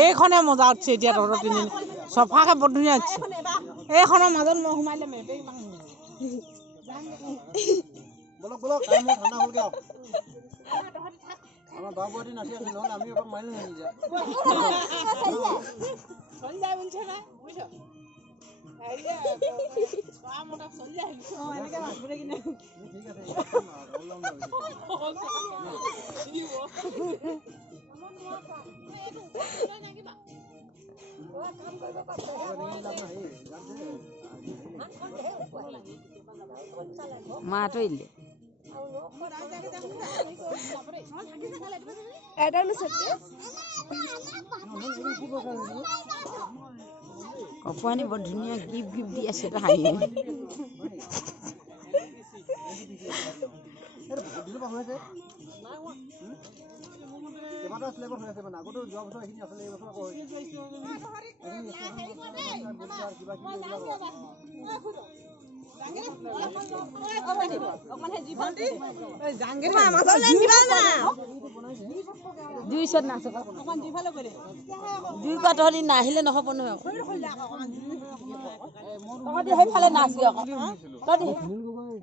এইখনে মজা উঠছে এতিয়া তহঁতৰ তিনি চফাকে বৰ ধুনীয়া উঠছে এইখনৰ মাজত মই সোমাইলে বলক বলক টাইম ঠান্ডা হল গেল আমার বাবু আদি নাচি আছে নহলে আমি এবার মাইল হয়ে যা চলি যায় বলছে না বুঝছো এই যে পা মোটা চলি যায় এনেকে বাসুরে কিনে ঠিক আছে বললাম না মা তইলে কপানি বৰ ধুনীয়া গিফ্ট গিফ্ট দি আছে এটা হাঁহি দুই পাতলি নাহিলে নহব নহয় সেইফালে নাচ